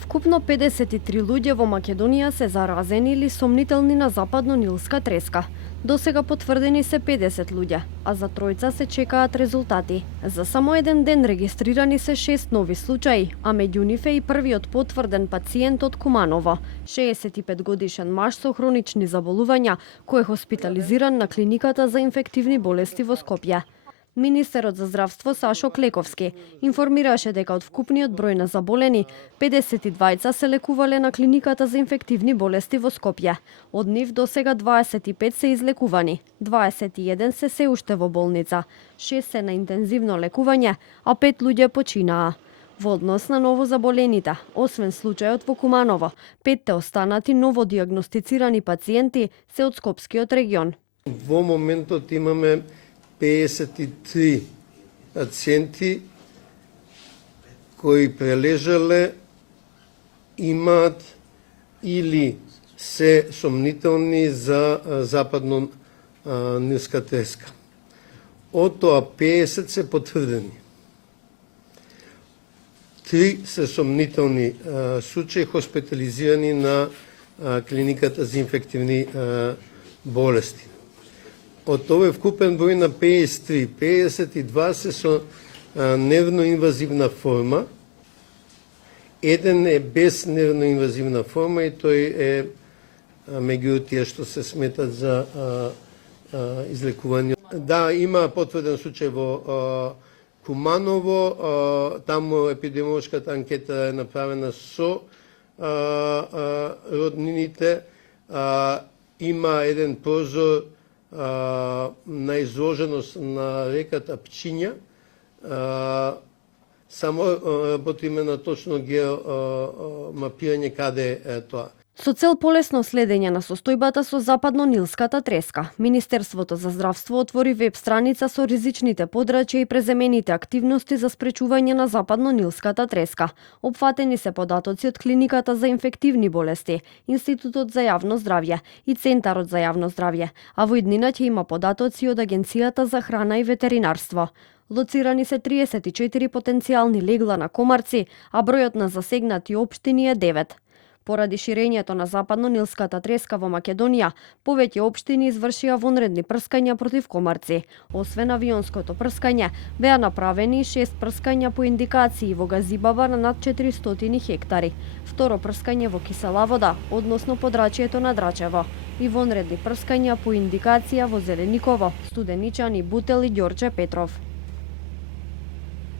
Вкупно 53 луѓе во Македонија се заразени или сомнителни на западно-нилска треска. До сега потврдени се 50 луѓе, а за тројца се чекаат резултати. За само еден ден регистрирани се 6 нови случаи, а меѓу нив е и првиот потврден пациент од Куманово, 65 годишен маж со хронични заболувања, кој е хоспитализиран на клиниката за инфективни болести во Скопје. Министерот за здравство Сашо Клековски информираше дека од вкупниот број на заболени, 52 се лекувале на клиниката за инфективни болести во Скопје. Од нив до сега 25 се излекувани, 21 се уште во болница, 6 се на интензивно лекување, а 5 луѓе починаа. Во однос на новозаболените, освен случајот во Куманово, 5 останати новодиагностицирани пациенти се од Скопскиот регион. Во моментот имаме 53 пациенти кои прележале, имаат или се сомнителни за западно-нилска треска. Од тоа 50 се потврдени. 3 се сомнителни случаи хоспитализирани на клиниката за инфективни болести. Од овој вкупен број на 53, 52 се со нервно-инвазивна форма, еден е без нервно-инвазивна форма и тој е меѓу тие што се сметат за излекување. Да, има потврден случај во Куманово, таму епидемиолошката анкета е направена со роднините, има еден прозор на изложеност на реката Пчиња, само работиме на точно геомапирање каде е тоа. Со цел полесно следење на состојбата со западно-нилската треска, Министерството за здравство отвори веб страница со ризичните подрачја и преземените активности за спречување на западно-нилската треска. Опфатени се податоци од Клиниката за инфективни болести, Институтот за јавно здравје и Центарот за јавно здравје, а во иднина ќе има податоци од Агенцијата за храна и ветеринарство. Лоцирани се 34 потенцијални легла на комарци, а бројот на засегнати општини е 9. Поради ширењето на западно-нилската треска во Македонија, повеќе општини извршија вонредни прскања против комарци. Освен авионското прскање, беа направени 6 прскања по индикации во Газибаба на над 400 хектари, второ прскање во Кисела вода, односно подрачјето на Драчево, и вонредни прскања по индикација во Зелениково, Студеничани, Бутел и Ѓорче Петров.